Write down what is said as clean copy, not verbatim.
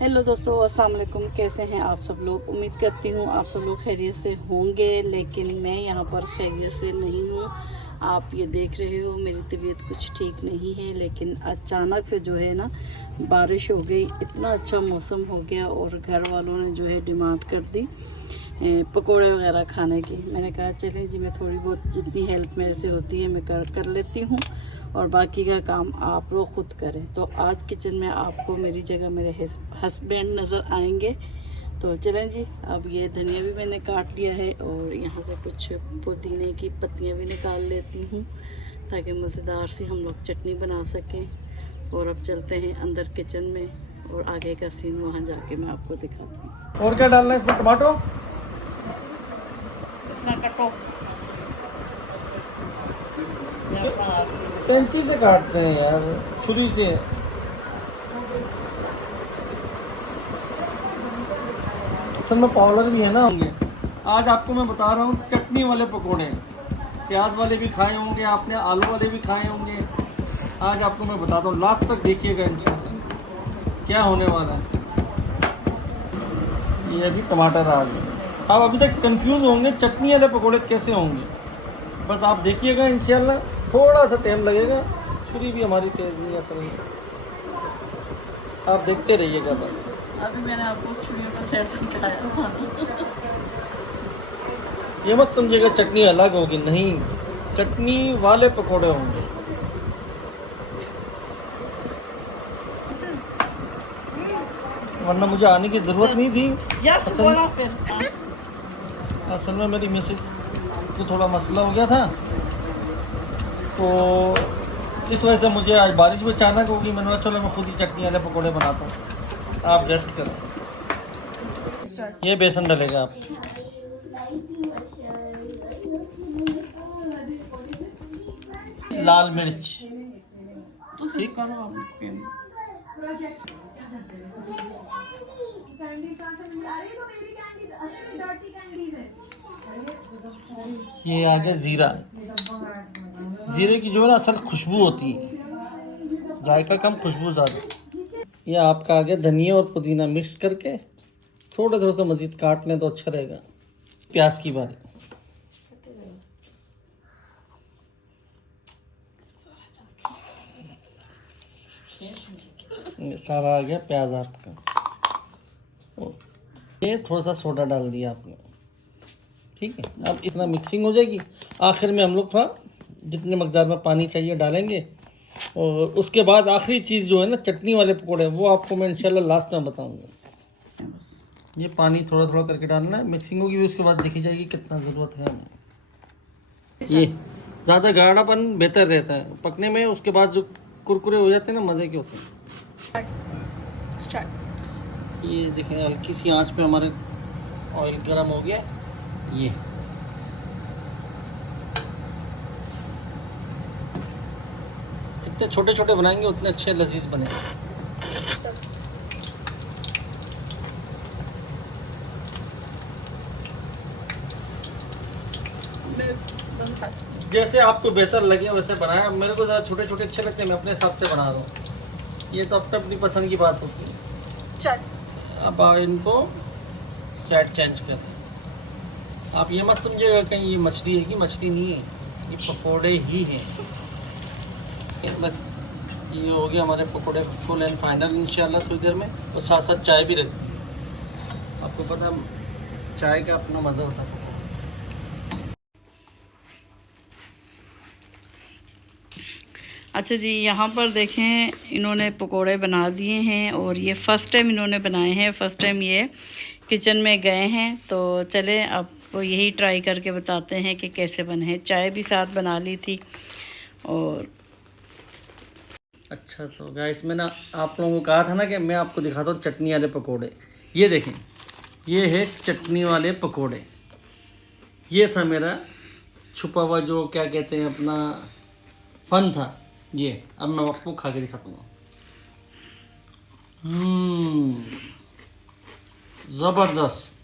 Hello दोस्तों, अस्सलाम वालेकुम। कैसे हैं आप सब लोग? उम्मीद करती हूँ आप सब लोग खैरियत से होंगे, लेकिन मैं यहाँ पर खैरियत से नहीं हूँ। आप ये देख रहे हो मेरी तबीयत कुछ ठीक नहीं है, लेकिन अचानक से जो है ना बारिश हो गई, इतना अच्छा मौसम हो गया और घर वालों ने जो है डिमांड कर दी पकोड़े वगैरह खाने की। मैंने कहा चलें जी, मैं थोड़ी बहुत जितनी हेल्प मेरे से होती है मैं कर लेती हूँ और बाकी का काम आप लोग ख़ुद करें। तो आज किचन में आपको मेरी जगह मेरे हस्बैंड नज़र आएंगे। तो चलें जी, अब ये धनिया भी मैंने काट लिया है और यहाँ से कुछ पुदीने की पत्तियाँ भी निकाल लेती हूँ ताकि मज़ेदार सी हम लोग चटनी बना सकें। और अब चलते हैं अंदर किचन में और आगे का सीन वहाँ जाके मैं आपको दिखाती हूँ। और क्या डालना है इसमें? टमाटो कटो कैंची से काटते हैं यार, छुरी से। असल में पाउडर भी है ना होंगे। आज आपको मैं बता रहा हूँ चटनी वाले पकोड़े। प्याज वाले भी खाए होंगे आपने, आलू वाले भी खाए होंगे। आज आपको मैं बताता हूँ, लास्ट तक देखिएगा इंशाल्लाह क्या होने वाला है। ये अभी टमाटर आ गए। आप अभी तक कंफ्यूज होंगे चटनी वाले पकोड़े कैसे होंगे, बस आप देखिएगा इंशाल्लाह। थोड़ा सा टाइम लगेगा, छुरी भी हमारी तेज नहीं असल में, आप देखते रहिएगा बस। अभी मैंने आपको छुरियों का सेट सिखाया। ये मत समझिएगा चटनी अलग होगी, नहीं, चटनी वाले पकोड़े होंगे। वरना मुझे आने की ज़रूरत नहीं थी। असल में मेरी मिसेज को थोड़ा मसला हो गया था, तो इस वजह से मुझे आज बारिश भी अचानक होगी। मैंने कहा चलो मैं खुद ही चटनी वाले पकोड़े बनाता हूँ, आप रेस्ट करो। ये बेसन डलेगा आप, लाल मिर्च, ठीक करो आप। ये आ गया जीरा। जीरे की जो है ना असल खुशबू होती है, जायका कम खुशबू ज़्यादा। ये आपका आ गया धनिया और पुदीना मिक्स करके थोड़ा सा मज़ीद काट लें तो अच्छा रहेगा। प्याज की बारी, ये सारा आ गया प्याज आपका। ये थोड़ा सा सोडा डाल दिया आपने, ठीक है। अब इतना मिक्सिंग हो जाएगी। आखिर में हम लोग थोड़ा जितने मकदार में पानी चाहिए डालेंगे और उसके बाद आखिरी चीज़ जो है ना चटनी वाले पकोड़े, वो आपको मैं इंशाल्लाह लास्ट में बताऊंगा। ये पानी थोड़ा थोड़ा करके डालना है, मिक्सिंग होगी उसके बाद देखी जाएगी कितना ज़रूरत है हमें। ये ज़्यादा गाढ़ापन बेहतर रहता है पकने में, उसके बाद जो कुरकुरे हो जाते हैं ना मज़े के होते हैं। ये देखें हल्की सी आंच पे हमारे ऑयल गर्म हो गया। ये जितने छोटे छोटे बनाएंगे उतने अच्छे लजीज बनेंगे। जैसे आपको बेहतर लगे वैसे बनाएं। अब मेरे को ज़्यादा छोटे छोटे अच्छे लगते हैं, मैं अपने हिसाब से बना रहा हूँ। ये तो अपनी पसंद की बात होती है। अब इनको साइड चेंज करें। आप ये मत समझिएगा कहीं ये मछली है, कि मछली नहीं है, ये पकोड़े ही हैं। बस ये हो गया हमारे पकोड़े फुल एंड फाइनल इंशाल्लाह थोड़ी देर में। और साथ साथ चाय भी रखती है, आपको पता चाय का अपना मज़ा होता है। अच्छा जी, यहाँ पर देखें इन्होंने पकोड़े बना दिए हैं और ये फ़र्स्ट टाइम इन्होंने बनाए हैं। फ़र्स्ट टाइम ये किचन में गए हैं, तो चलें अब यही ट्राई करके बताते हैं कि कैसे बने हैं। चाय भी साथ बना ली थी। और अच्छा तो गाइस, मैंने आप लोगों को कहा था ना कि मैं आपको दिखाता हूँ चटनी वाले पकोड़े। ये देखें, ये है चटनी वाले पकोड़े। ये था मेरा छुपा हुआ जो क्या कहते हैं अपना फन था। ये अब मैं आपको खा के दिखाता हूँ। ज़बरदस्त।